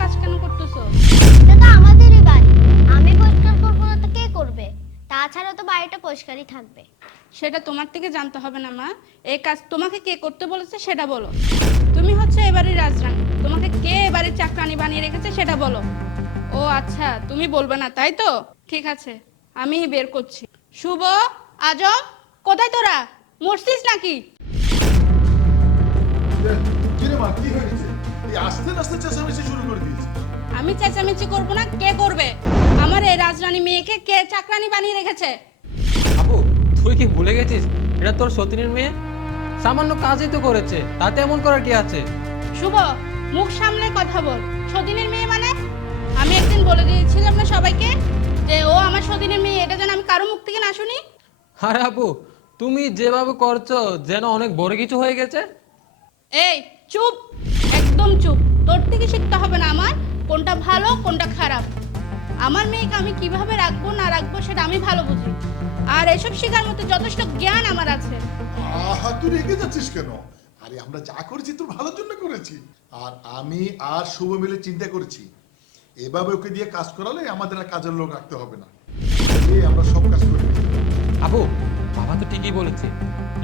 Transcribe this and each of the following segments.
কাজ কেন করতেছো? এটা আমাদেরই বাড়ি। আমি পরিষ্কার করব না তো কে করবে? তাছাড়া তো বাড়িটা পরিষ্কারই থাকবে। সেটা তোমার থেকে জানতে হবে না মা। এই কাজ তোমাকে কে করতে বলেছে সেটা বলো। তুমি হচ্ছে এবারে রাজরানী। তোমাকে কে এবারে চাকরানি বানিয়ে রেখেছে সেটা বলো। ও আচ্ছা তুমি বলবে না তাই তো? ঠিক আছে আমি বের করছি। শুভ আজম কোথায় তোরা? মরছিস নাকি? কি হয়েছে? আস্তে আস্তে চেঁচামেচি শুরু করে দিয়েছে আমি চেঁচামেচি করব না কে করবে? আমার এই রাজরানী মেয়েকে কে চাকরানি বানিয়ে রেখেছে? আপু তুই কি ভুলে গেছিস? এটা তোর সতীনের মেয়ে? সামান্য কাজই তো করেছে তাতে এমন করার কি আছে? শুভ মুখ সামলে কথা বল। সতীনের মেয়ে মানে? আমি একদিন বলে দিয়েছিলাম না সবাইকে যে ও আমার সতীনের মেয়ে এটা যেন আমি কারও মুখ থেকে না শুনি। আরে আপু তুমি যেভাবে করছ যেন অনেক বড় কিছু হয়ে গেছে? এই চুপ! একদম চুপ। তোর থেকে শিখতে হবে না আমার কোনটা ভালো কোনটা খারাপ। আমার মেয়েকে আমি কীভাবে রাখব না রাখব সেটা আমি ভালো বুঝি। আর এসব শেখার মতো যথেষ্ট জ্ঞান আমার আছে। আহা তুই রেগে যাচ্ছিস কেন? আরে আমরা যা করেছি তোর ভালোর জন্য করেছি। আর আমি আর শুভ মিলে চিন্তা করেছি। এভাবে ওকে দিয়ে কাজ করালে আমাদের আর কাজের লোক রাখতে হবে না। এই আমরা সব কাজ করে দিই। আপু বাবা তো ঠিকই বলেছে।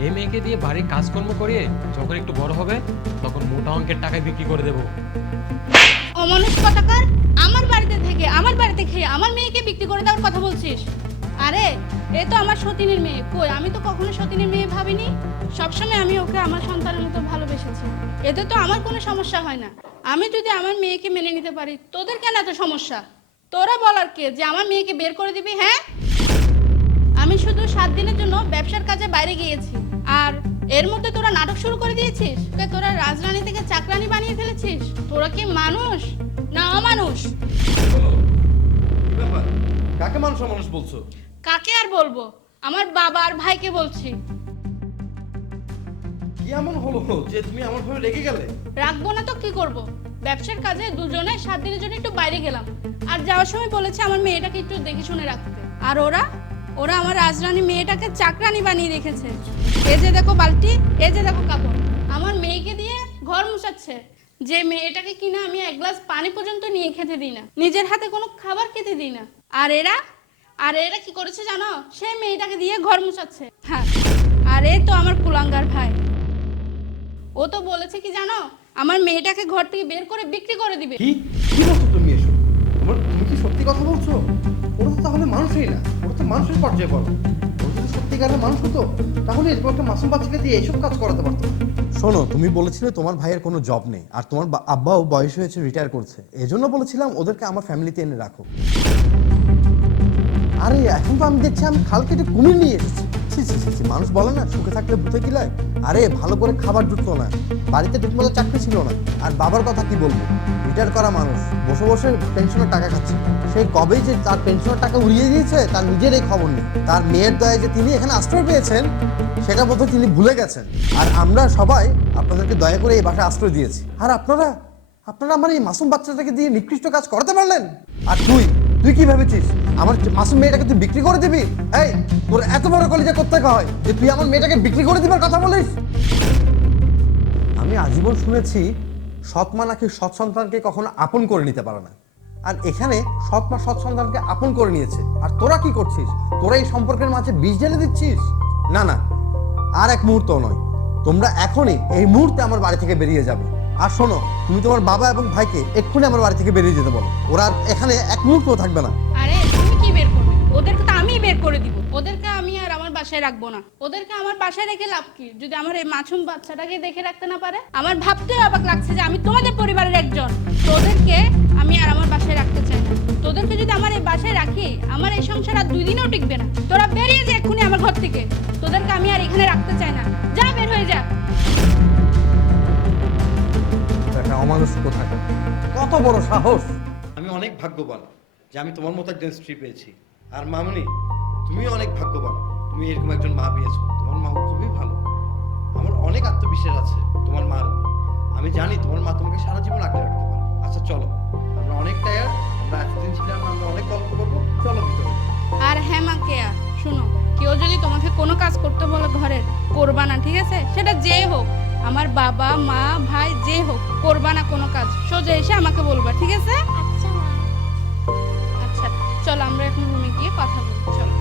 এই মেয়েকে দিয়ে বাড়ির কাজকর্ম করিয়ে যখন একটু বড় হবে, তখন মোটা অঙ্কের টাকায় বিক্রি করে দেবো। অমানুষ কথাকার আমার বাড়িতে থেকে, আমার বাড়িতে খেয়ে আমার মেয়েকে বিক্রি করে দেওয়ার কথা বলছিস? আরে, এ তো আমার সতীনের মেয়ে। কই, আমি তো কখনো সতীনের মেয়ে ভাবিনি? সবসময় আমি ওকে আমার সন্তানের মতো ভালোবেসেছি। এতে তো আমার কোনো সমস্যা হয় না। আমি যদি আমার মেয়েকে মেনে নিতে পারি, তোদের কেন এত সমস্যা? তোরা বলার কে যে আমার মেয়েকে বের করে দিবি হ্যাঁ? আমি শুধু সাত দিনের জন্য ব্যবসার কাজে বাইরে গিয়েছি। আর এর মধ্যে তোরা নাটক শুরু করে দিয়েছিস? ওকে তোরা রাজরানী থেকে চাকরানি বানিয়ে ফেলেছিস? তোরা কি মানুষ? না অমানুষ। কাকে মানুষ মানুষ বলছো? কাকে আর বলব? আমার বাবা আর ভাইকে বলছি। কি এমন হলো যে তুমি আমার ভাবে রেগে গেলে? রাখব না তো কি করব? ব্যবসার কাজে দুজনে সাত দিনের জন্য একটু বাইরে গেলাম। আর যাওয়ার সময় বলেছে আমার মেয়েটাকে একটু দেখে শুনে রাখতে। আর ওরা? ওরা আমার রাজরানী মেয়েটাকে চাকরানি বানিয়ে রেখেছে। এই যে দেখো বালতি এই যে দেখো কাপড়। আমার মেয়েকে দিয়ে ঘর মুছাচ্ছে। যে মেয়েটাকে কিনা আমি এক গ্লাস পানি পর্যন্ত নিয়ে খেতে দিই না। নিজের হাতে কোনো খাবার খেতে দিই না। আর এরা আর এরা কি করেছে জানো? সেই মেয়েটাকে দিয়ে ঘর মুছাচ্ছে। হ্যাঁ আর এ তো আমার কুলাঙ্গার ভাই। ও তো বলেছে কি জানো? আমার মেয়েটাকে ঘর থেকে বের করে বিক্রি করে দিবে। কি? কি বলছো তুমি এসব? তুমি কি সত্যি কথা বলছো? ওরা তো তাহলে মানুষই না। মানুষের পর্যায়ে পড়ে। সত্যিকারের মানুষ হতো, তাহলে একটা মাসুম বাচ্চাকে দিয়ে এইসব কাজ করাতে পারতো। শোনো, তুমি বলেছিলে তোমার ভাইয়ের কোনো জব নেই, আর তোমার আব্বাও বয়স হয়েছে রিটায়ার করছে। এজন্য বলেছিলাম ওদেরকে আমার ফ্যামিলিতে এনে রাখো। আরে, এখন তো আমি দেখছি আমি খাল কেটে কুমির নিয়ে এসেছি। মানুষ বলে না, সুখে থাকলে ভূতে কিলায় আরে, ভালো করে খাবার জুটতো না। বাড়িতে ঠিকমতো চাকরি ছিল না। আর বাবার কথা কি বলব? রিটায়ার করা মানুষ। বসে বসে পেনশনের টাকা খাচ্ছে। সেই কবেই যে তার পেনশনের টাকা উড়িয়ে দিয়েছে, তার নিজের এই খবর নেই। তার মেয়ের দয়ে যে তিনি এখানে আশ্রয় পেয়েছেন, সেটা বোধহয় তিনি ভুলে গেছেন। আর আমরা সবাই আপনাদেরকে দয়া করে এই বাসায় আশ্রয় দিয়েছি। আর আপনারা আপনারা আমার এই মাসুম বাচ্চাটাকে দিয়ে নিকৃষ্ট কাজ করতে পারলেন? আর তুই তুই কি ভেবেছিস? আমার মাসুম মেয়েটাকে তুই বিক্রি করে দিবি? এই, তোর এত বড় কলিজা করতে হয়? যে তুই আমার মেয়েটাকে বিক্রি করে দিবার কথা বলিস? আমি আজীবন শুনেছি, সৎ মা নাকি সৎ সন্তানকে কখনো আপন করে নিতে পারে না। আর এখানে সৎ মা, সৎ সন্তানকে আপন করে নিয়েছে। আর তোরা কি করছিস? তোরা এই সম্পর্কের মাঝে বিষ ঢেলে দিচ্ছিস? না না, আর এক মুহূর্ত নয়। তোমরা এখনই এই মুহূর্তে আমার বাড়ি থেকে বেরিয়ে যাবে। আর শোনো, তুমি তোমার বাবা এবং ভাইকে এক্ষুনি আমার বাড়ি থেকে বেরিয়ে যেতে বলো। ওরা এখানে এক মুহূর্তও থাকবে না। আরে, তুমি কি বের করবে? ওদেরকে তো আমি বের করে দিব। ওদেরকে আমি আর আমার বাসায় রাখব না। ওদেরকে আমার বাসায় রেখে লাভ কি? যদি আমার এই মাছুম বাচ্চাটাকে দেখে রাখতে না পারে? আমার ভাবতেও অবাক লাগছে যে আমি তোমাদের পরিবারের একজন। তোদেরকে আমি আর আমার বাসায় রাখতে চাই না। তোদেরকে যদি আমার এই বাসায় রাখি আমার এই সংসার আর দুই দিনও টিকবে না। তোরা বেরিয়ে যা এক্ষুনি আমার ঘর থেকে। তোদেরকে আমি আর এখানে রাখতে চাই না। যা বের হয়ে যা। একটা অমানুষ কোথায়? কত বড় সাহস! আমি অনেক ভাগ্যবান যে আমি তোমার মতো একজন স্ত্রী পেয়েছি। আর মামনি তুমিও অনেক ভাগ্যবান। তুমি এরকম একজন মা পেয়েছ। তোমার মা খুবই ভালো। আমার অনেক আত্মবিশ্বাস আছে তোমার মার আমি জানি তোমার মা তোমাকে সারা জীবন আগলে রাখতে পারে আচ্ছা চলো। আমরা অনেক টায়ার আমরা এতদিন ছিলাম আমরা অনেক গল্প করব। চলো ভিতরে। আর হ্যাঁ মা কেয়া শুনো কেউ যদি তোমাকে কোনো কাজ করতে বলে ঘরের করবা না ঠিক আছে? সেটা যে হোক আমার বাবা মা ভাই যে হোক করবা না কোনো কাজ। সোজা এসে আমাকে বলবা ঠিক আছে? আচ্ছা আচ্ছা চলো আমরা এখন রুমে গিয়ে কথা বলব চলো।